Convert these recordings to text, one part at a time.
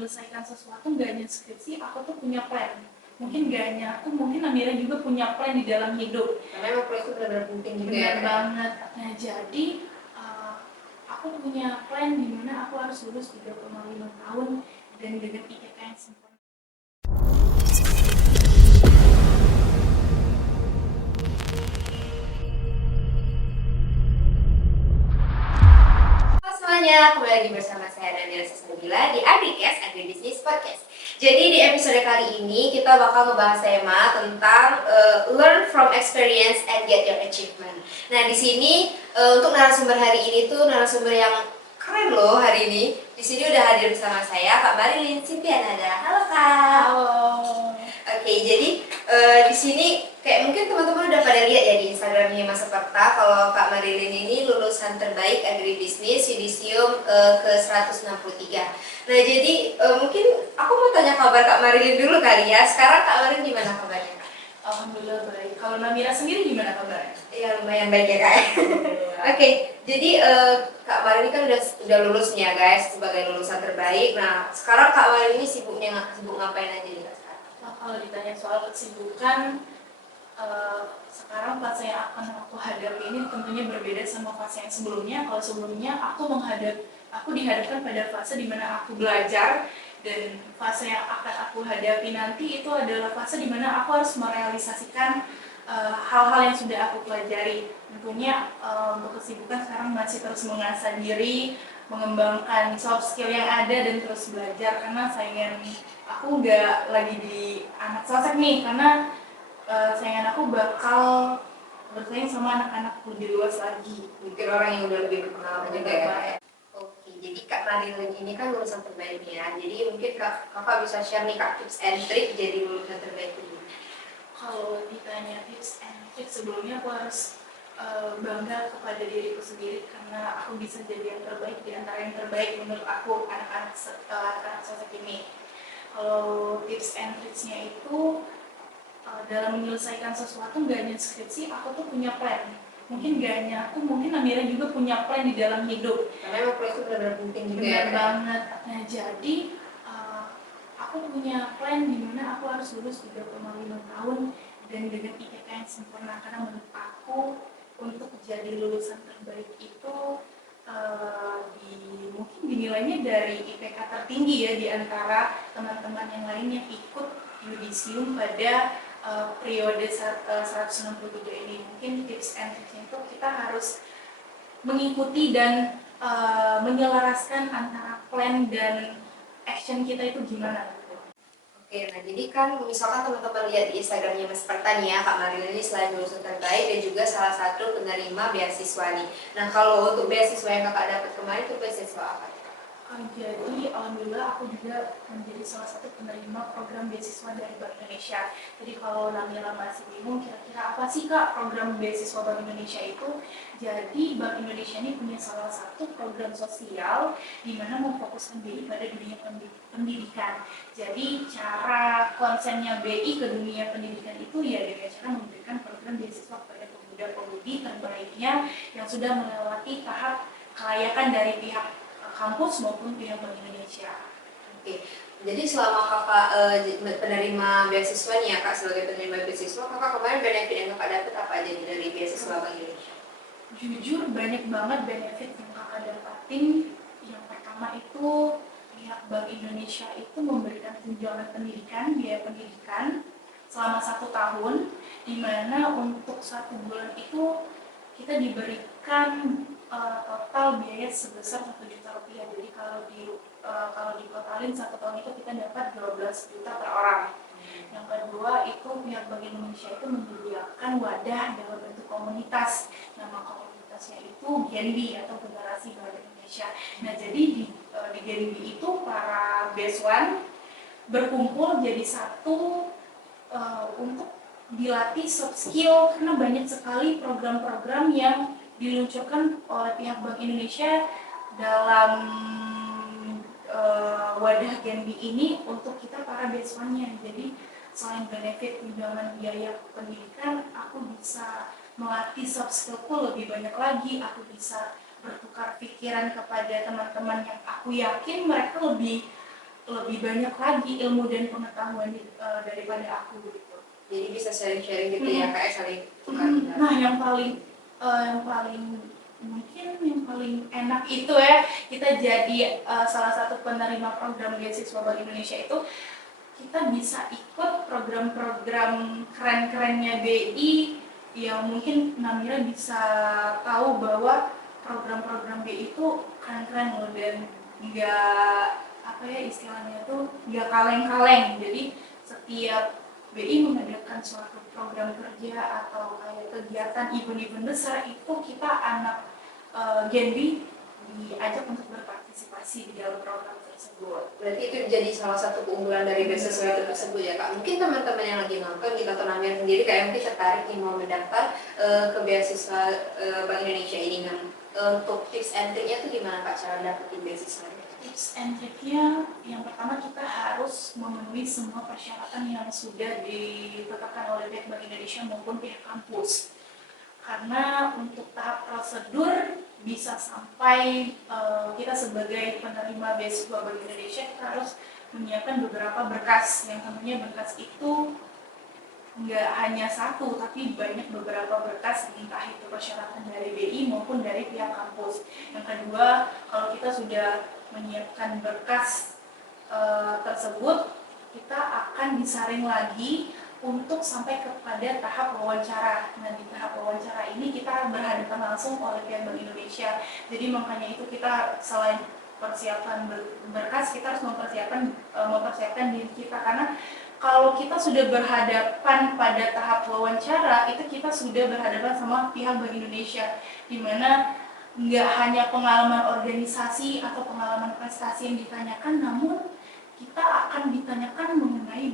menyelesaikan sesuatu nggak hanya skripsi, aku tuh punya plan. Mungkin nggak hanya aku, mungkin Amira juga punya plan di dalam hidup. Karena emang plan itu benar-benar penting juga. Benar banget. Nah jadi aku punya plan di mana aku harus lulus 3,5 tahun dan dengan IPK yang sempurna. Semuanya, kembali lagi bersama saya Daniela Sesnabila di Agricast, Agribisnis Podcast. Jadi di episode kali ini kita bakal ngebahas tema tentang learn from experience and get your achievement. Nah di sini untuk narasumber hari ini tuh narasumber yang keren loh hari ini. Di sini udah hadir bersama saya Kak Marilyn Simpianada. Halo Kak. Halo. Oke, jadi di sini kayak mungkin teman-teman udah pada lihat ya di Instagramnya Mas Seperta kalau Kak Marilyn ini lulusan terbaik agribisnis yudisium ke 163. Nah jadi mungkin aku mau tanya kabar Kak Marilyn dulu kali ya. Sekarang Kak Marilyn gimana kabarnya Kak? Alhamdulillah baik. Kalau Namira sendiri gimana kabarnya? Ya lumayan baik ya Kak. Oke, jadi Kak Marilyn kan udah lulus nih ya guys sebagai lulusan terbaik. Nah sekarang Kak Marilyn ini sibuk ngapain aja nih Kak? Kalau ditanya soal kesibukan, sekarang fase yang akan aku hadapi ini tentunya berbeda sama fase yang sebelumnya. Kalau sebelumnya aku dihadapkan pada fase di mana aku belajar, dan fase yang akan aku hadapi nanti itu adalah fase di mana aku harus merealisasikan hal-hal yang sudah aku pelajari. Tentunya untuk kesibukan sekarang masih terus mengasah diri, mengembangkan soft skill yang ada dan terus belajar, karena saingan aku nggak lagi di anak sosek nih, karena saingan aku bakal bersaing sama anak-anak lebih luas lagi. Mungkin orang yang udah lebih berpengalaman juga ya. Oke, jadi Kak Marilyn ini kan lulusan terbaik ya. Jadi mungkin kakak bisa share nih Kak tips and trick jadi lulusan terbaik ini. Kalau ditanya tips and trick, sebelumnya aku harus bangga kepada diriku sendiri karena aku bisa jadi yang terbaik di antara yang terbaik menurut aku anak-anak sosek ini. Kalau tips and tricksnya itu dalam menyelesaikan sesuatu nggak hanya skripsi, aku tuh punya plan. Mungkin nggak hanya aku, mungkin Amira juga punya plan di dalam hidup. Karena emang plan itu benar-benar penting juga. Benar banget. Nah jadi aku punya plan di mana aku harus lulus 3,5 tahun dan dengan IPK yang sempurna, karena menurut aku untuk jadi lulusan terbaik itu mungkin dinilainya dari IPK tertinggi ya di antara teman-teman yang lain yang ikut yudisium pada periode 163 ini. Mungkin tips and tricksnya itu kita harus mengikuti dan menyelaraskan antara plan dan action kita itu gimana. Oke, nah jadi kan misalkan teman-teman lihat di Instagramnya Mas Seperta nih ya, Kak Marilyn ini selain lulusan terbaik dan juga salah satu penerima beasiswa nih. Nah kalau untuk beasiswa yang kakak dapat kemarin itu beasiswa apa? Jadi alhamdulillah aku juga menjadi salah satu penerima program beasiswa dari Bank Indonesia. Jadi kalau Namila masih bingung kira-kira apa sih Kak program beasiswa Bank Indonesia itu? Jadi Bank Indonesia ini punya salah satu program sosial di mana memfokuskan diri pada dunia pendidikan. Jadi cara konsennya BI ke dunia pendidikan itu ya dengan cara memberikan program beasiswa kepada pemuda-pemudi terbaiknya yang sudah melewati tahap kelayakan dari pihak kampus maupun pihak Bank Indonesia. Oke, jadi selama kakak penerima beasiswa nih ya Kak, sebagai penerima beasiswa, kakak kemarin benefit yang kakak dapat apa aja nih dari beasiswa Bank Indonesia? Jujur banyak banget benefit yang kakak dapatin. Yang pertama itu pihak Bank Indonesia itu memberikan tunjangan pendidikan, biaya pendidikan selama 1 tahun, di mana untuk 1 bulan itu kita diberikan total biaya sebesar 1 juta rupiah. Jadi kalau ditotalin 1 tahun itu kita dapat 12 juta per orang. Yang kedua itu pihak Bank Indonesia itu menyediakan wadah dalam bentuk komunitas. Nama komunitasnya itu Genbi atau Generasi Bank Indonesia. Nah jadi di Genbi itu para beasiswan berkumpul jadi satu untuk dilatih soft skill, karena banyak sekali program-program yang diluncurkan oleh pihak Bank Indonesia dalam wadah Genbi ini untuk kita para beasiswanya. Jadi selain benefit tunjangan biaya pendidikan, aku bisa melatih soft skillku lebih banyak lagi. Aku bisa bertukar pikiran kepada teman-teman yang aku yakin mereka lebih lebih banyak lagi ilmu dan pengetahuan daripada aku gitu. Jadi bisa sharing-sharing gitu ya, kayak saling tukar pendapat. Nah, yang paling mungkin yang paling enak itu ya, kita jadi salah satu penerima program beasiswa Bank Indonesia itu, kita bisa ikut program-program keren-kerennya BI yang mungkin Namira bisa tahu bahwa program-program BI itu keren-keren loh, dan nggak apa ya istilahnya tuh nggak kaleng-kaleng. Jadi setiap BI mengadakan suatu program kerja atau kayak kegiatan event-event besar itu, kita anak Genbi diajak untuk berpartisipasi di dalam program tersebut. Berarti itu jadi salah satu keunggulan dari beasiswa itu tersebut ya Kak. Mungkin teman-teman yang lagi nonton kita atau Namira sendiri kayak mungkin tertarik nih mau mendaftar ke beasiswa Bank Indonesia ini. Untuk tips and triknya itu gimana Kak cara dapetin beasiswa? Tips and triknya, yang pertama kita harus memenuhi semua persyaratan yang sudah ditetapkan oleh pihak Bank Indonesia maupun pihak kampus. Karena untuk tahap prosedur bisa sampai kita sebagai penerima beasiswa Bank Indonesia, kita harus menyiapkan beberapa berkas. Yang tentunya berkas itu nggak hanya satu, tapi banyak beberapa berkas, entah itu persyaratan dari BI maupun dari pihak kampus. Yang kedua, kalau kita sudah menyiapkan berkas tersebut, kita akan disaring lagi untuk sampai kepada tahap wawancara. Nah, di tahap wawancara ini kita berhadapan langsung oleh pihak Bank Indonesia. Jadi makanya itu kita selain persiapan berkas, kita harus mempersiapkan diri kita, karena kalau kita sudah berhadapan pada tahap wawancara, itu kita sudah berhadapan sama pihak Bank Indonesia, di mana nggak hanya pengalaman organisasi atau pengalaman prestasi yang ditanyakan, namun kita akan ditanyakan mengenai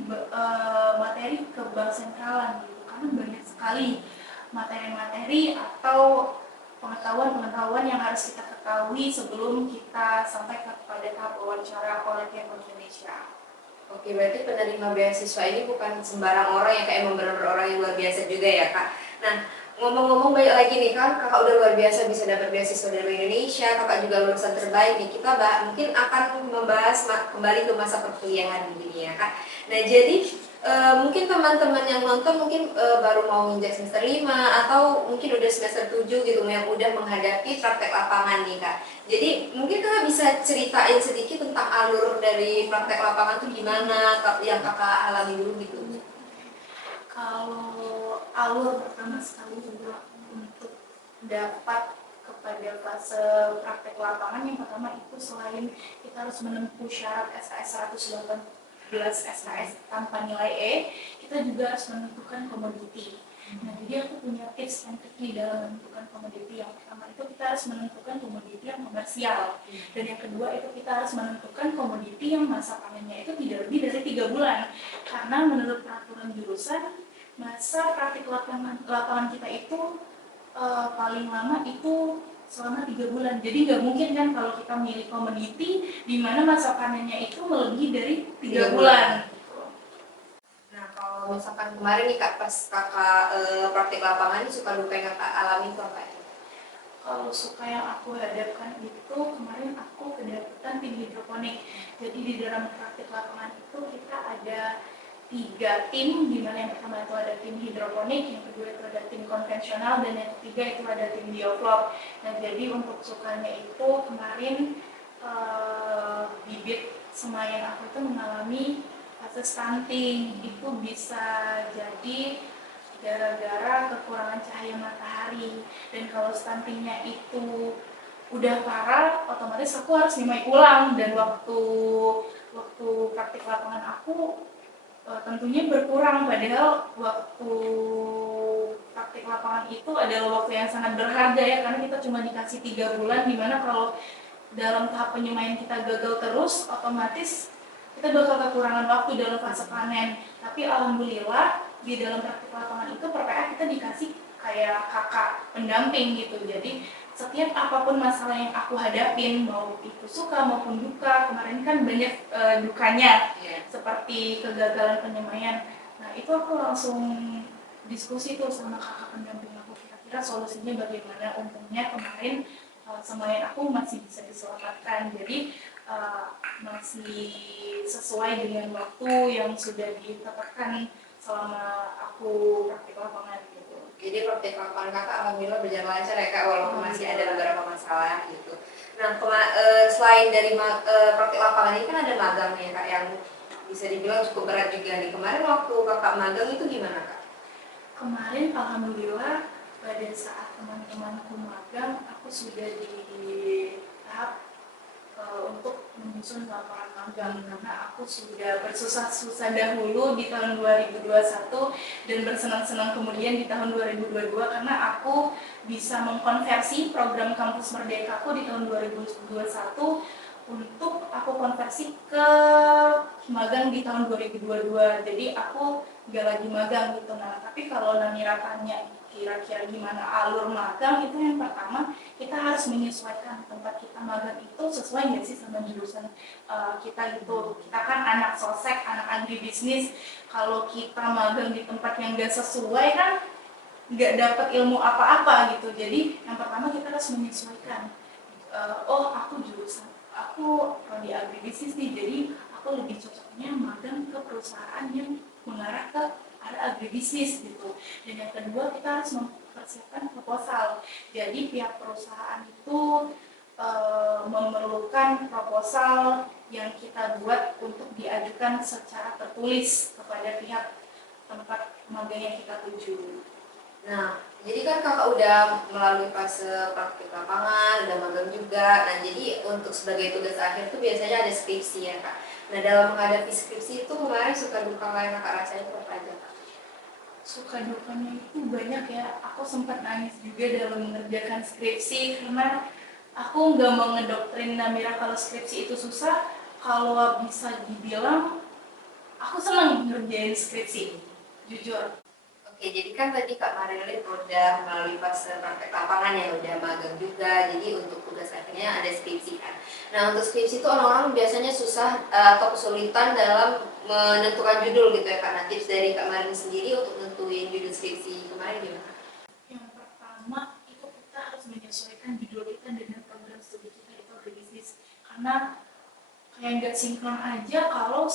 materi ke bank sentralan gitu, karena banyak sekali materi-materi atau pengetahuan-pengetahuan yang harus kita ketahui sebelum kita sampai kepada tahap wawancara oleh pihak Bank Indonesia. Oke, berarti penerima beasiswa ini bukan sembarang orang ya Kak, emang benar-benar orang yang luar biasa juga ya Kak. Nah, ngomong-ngomong balik lagi nih kan, Kakak udah luar biasa bisa dapat beasiswa dari Bank Indonesia, Kakak juga lulusan terbaik nih. Kita mungkin akan membahas kembali ke masa perkuliahan begini ya Kak. Nah, jadi mungkin teman-teman yang nonton mungkin baru mau nginjak semester 5 atau mungkin udah semester 7 gitu yang udah menghadapi praktek lapangan nih Kak. Jadi mungkin Kakak bisa ceritain sedikit tentang alur dari praktek lapangan tuh gimana yang Kakak alami dulu gitu. Kalau alur pertama sekali juga untuk dapat kepada fase praktek lapangan, yang pertama itu selain kita harus menempuh syarat SKS 118 SKS tanpa nilai E, kita juga harus menentukan komoditi. Nah, jadi aku punya tips and trik nih dalam menentukan komoditi. Yang pertama itu kita harus menentukan komoditi yang komersial, dan yang kedua itu kita harus menentukan komoditi yang masa panennya itu tidak lebih dari 3 bulan, karena menurut peraturan jurusan masa praktik lapangan kita itu paling lama itu selama 3 bulan. Jadi nggak mungkin kan kalau kita milih komoditi di mana masa panennya itu melebihi dari 3 bulan. Nah, kalau misalkan kemarin nih Kak, pas Kakak praktik lapangan ini suka duka yang Kakak alami itu apa ya? Kalau suka yang aku hadapkan itu, kemarin aku kedapatan tim hidroponik. Jadi di dalam praktik lapangan itu kita ada 3 tim, di mana yang pertama itu ada tim hidroponik, yang kedua itu ada tim konvensional, dan yang ketiga itu ada tim bioflok. Nah, jadi untuk sukanya itu kemarin bibit semayan aku itu mengalami fase stunting. Itu bisa jadi gara-gara kekurangan cahaya matahari, dan kalau stuntingnya itu udah parah, otomatis aku harus nyemai ulang, dan waktu praktik lapangan aku tentunya berkurang, padahal waktu praktik lapangan itu adalah waktu yang sangat berharga ya, karena kita cuma dikasih 3 bulan, dimana kalau dalam tahap penyemaian kita gagal terus, otomatis kita bakal kekurangan waktu dalam fase panen. Tapi alhamdulillah di dalam praktik lapangan itu per PA kita dikasih kayak kakak pendamping gitu. Jadi setiap apapun masalah yang aku hadapin, mau itu suka maupun duka, kemarin kan banyak dukanya, seperti kegagalan penyemaian. Nah, itu aku langsung diskusi tuh sama kakak pendamping aku, kira-kira solusinya bagaimana. Untungnya kemarin semaian aku masih bisa diselamatkan. Jadi masih sesuai dengan waktu yang sudah ditetapkan selama aku praktik lapangan gitu. Jadi praktik lapangan kakak alhamdulillah berjalan lancar ya kak, walaupun masih ada beberapa masalah gitu. Nah, selain dari praktik lapangan ini kan ada magang ya kak, yang bisa dibilang cukup berat juga nih. Kemarin waktu kakak magang itu gimana kak? Kemarin alhamdulillah pada saat teman-temanku magang, aku sudah di tahap untuk menyusun laporan magang karena aku sudah bersusah-susah dahulu di tahun 2021 dan bersenang-senang kemudian di tahun 2022 karena aku bisa mengkonversi program Kampus Merdekaku di tahun 2021 untuk aku konversi ke magang di tahun 2022. Jadi aku gak lagi magang gitu. Nah, tapi kalau Namira tanya kira-kira gimana alur magang, itu yang pertama kita harus menyesuaikan tempat kita magang itu sesuai nggak sih sama jurusan kita gitu. Kita kan anak sosek, anak agribisnis, kalau kita magang di tempat yang nggak sesuai kan nggak dapat ilmu apa-apa gitu. Jadi yang pertama kita harus menyesuaikan. Oh aku di agribisnis nih, jadi aku lebih cocoknya magang ke perusahaan yang mengarah ke ada agribisnis gitu. Dan yang kedua kita harus mempersiapkan proposal. Jadi pihak perusahaan itu memerlukan proposal yang kita buat untuk diajukan secara tertulis kepada pihak tempat magang yang kita tuju. Nah, jadi kan kakak udah melalui fase praktik lapangan, udah magang juga. Nah, jadi untuk sebagai tugas akhir tuh biasanya ada skripsi ya kak. Nah, dalam menghadapi skripsi itu kemarin suka duka yang kakak rasain apa aja kak? Suka dukanya itu banyak ya. Aku sempat nangis juga dalam mengerjakan skripsi karena aku nggak mau ngedoktrin Namira kalau skripsi itu susah. Kalau bisa dibilang, aku senang ngerjain skripsi, jujur. Oke, jadi kan tadi Kak Marilyn udah melalui fase praktek lapangan ya, udah magang juga. Jadi untuk tugas akhirnya ada skripsi kan. Nah, untuk skripsi itu orang-orang biasanya susah atau kesulitan dalam menentukan judul gitu ya Kak. Nah, tips dari Kak Marilyn sendiri untuk nentuin judul skripsi kemarin gimana? Yang pertama itu kita harus menyesuaikan judul kita dengan program studi kita itu bisnis. Karena kayak nggak sinkron aja kalau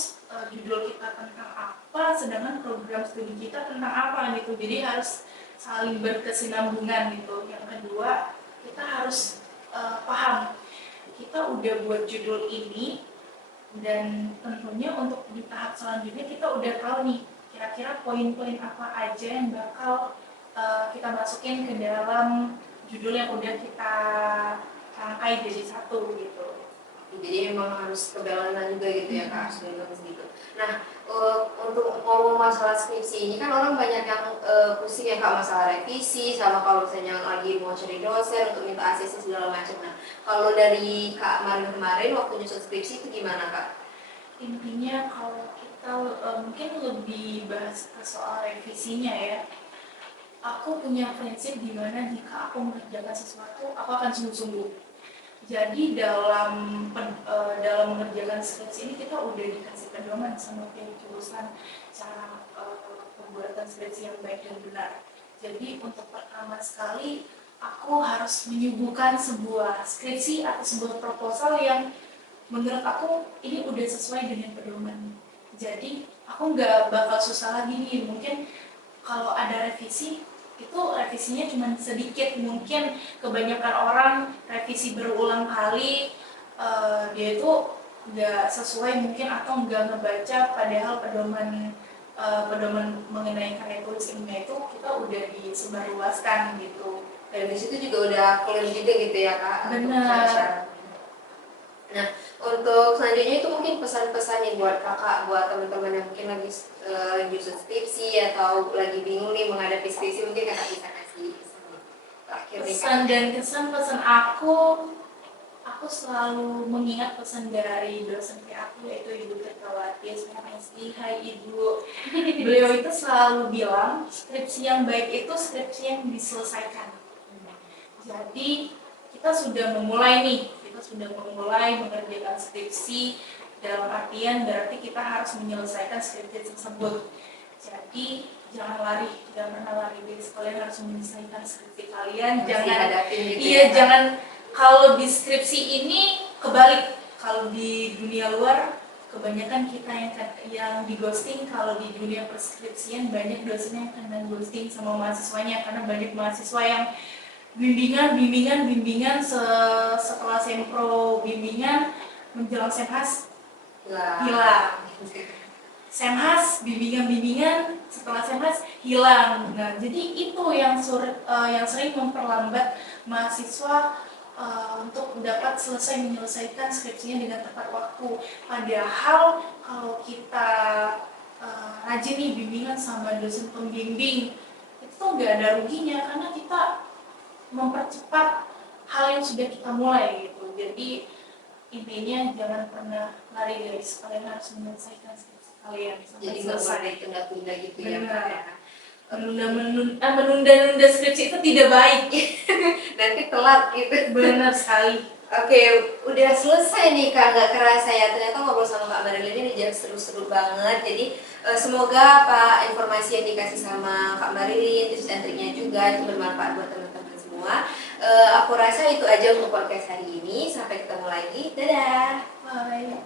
judul kita tentang apa, sedangkan program studi kita tentang apa gitu. Jadi harus saling berkesinambungan gitu. Yang kedua, kita harus paham kita udah buat judul ini dan tentunya untuk di tahap selanjutnya kita udah tahu nih kira-kira poin-poin apa aja yang bakal kita masukin ke dalam judul yang udah kita rangkai jadi satu gitu. Jadi memang harus kebalangan juga gitu ya Kak, harus balance gitu. Nah, untuk ngomong masalah skripsi ini kan orang banyak yang pusing ya Kak, masalah revisi sama kalau misalnya lagi mau cari dosen untuk minta ACC segala macam. Nah, kalau dari Kak Marin kemarin waktu nyusun skripsi itu gimana Kak? Intinya kalau kita mungkin lebih bahas ke soal revisinya ya. Aku punya prinsip di mana jika aku mengerjakan sesuatu, aku akan sungguh-sungguh. Jadi dalam mengerjakan skripsi ini kita udah dikasih pedoman sama pihak jurusan cara pembuatan skripsi yang baik dan benar. Jadi untuk pertama sekali aku harus menyuguhkan sebuah skripsi atau sebuah proposal yang menurut aku ini udah sesuai dengan pedoman. Jadi aku nggak bakal susah lagi nih. Mungkin kalau ada revisi itu revisinya cuma sedikit, mungkin kebanyakan orang revisi berulang kali dia itu nggak sesuai mungkin atau nggak ngebaca, padahal pedoman mengenai karya tulis ilmiah itu kita udah disebarluaskan gitu. Dan di situ juga udah clear juga gitu ya Kak. Benar. Nah, untuk selanjutnya itu mungkin pesan-pesan nih buat kakak, buat teman-teman yang mungkin lagi nyusun skripsi atau lagi bingung nih menghadapi skripsi, mungkin kakak bisa kasih pesan terakhir nih. Pesan dan kesan aku selalu mengingat pesan dari dosen aku yaitu Ibu Ketuawati SMSI. Hai Ibu. Beliau itu selalu bilang skripsi yang baik itu skripsi yang diselesaikan. Jadi kita sudah memulai mengerjakan skripsi, dalam artian berarti kita harus menyelesaikan skripsi tersebut. Jadi jangan pernah lari guys, kalian harus menyelesaikan skripsi kalian. Jangan kalau di skripsi ini kebalik, kalau di dunia luar kebanyakan kita yang di ghosting, kalau di dunia perskripsian banyak dosen yang kena ghosting sama mahasiswanya karena banyak mahasiswa yang bimbingan setelah sempro bimbingan menjelang semhas hilang. Semhas bimbingan setelah semhas hilang. Nah, jadi itu yang sering memperlambat mahasiswa untuk dapat menyelesaikan skripsinya dengan tepat waktu. Padahal kalau kita rajin nih bimbingan sama dosen pembimbing, itu tuh nggak ada ruginya karena kita mempercepat hal yang sudah kita mulai gitu. Jadi intinya jangan pernah lari guys, kalian harus menyelesaikan skripsi kalian sampai Jadi nggak selesai. boleh tunda-tunda gitu ya Benar. Kak ya. Menunda-nunda skripsi itu tidak baik. Nanti telat gitu. Benar sekali. Oke, udah selesai nih Kak, nggak kerasa ya. Ternyata ngobrol sama Kak Marilyn ini jadi seru-seru banget. Jadi semoga apa informasi yang dikasih sama Kak Marilyn, tips and triknya juga itu bermanfaat buat teman-teman semua. Aku rasa itu aja untuk podcast hari ini. Sampai ketemu lagi. Dadah. Bye.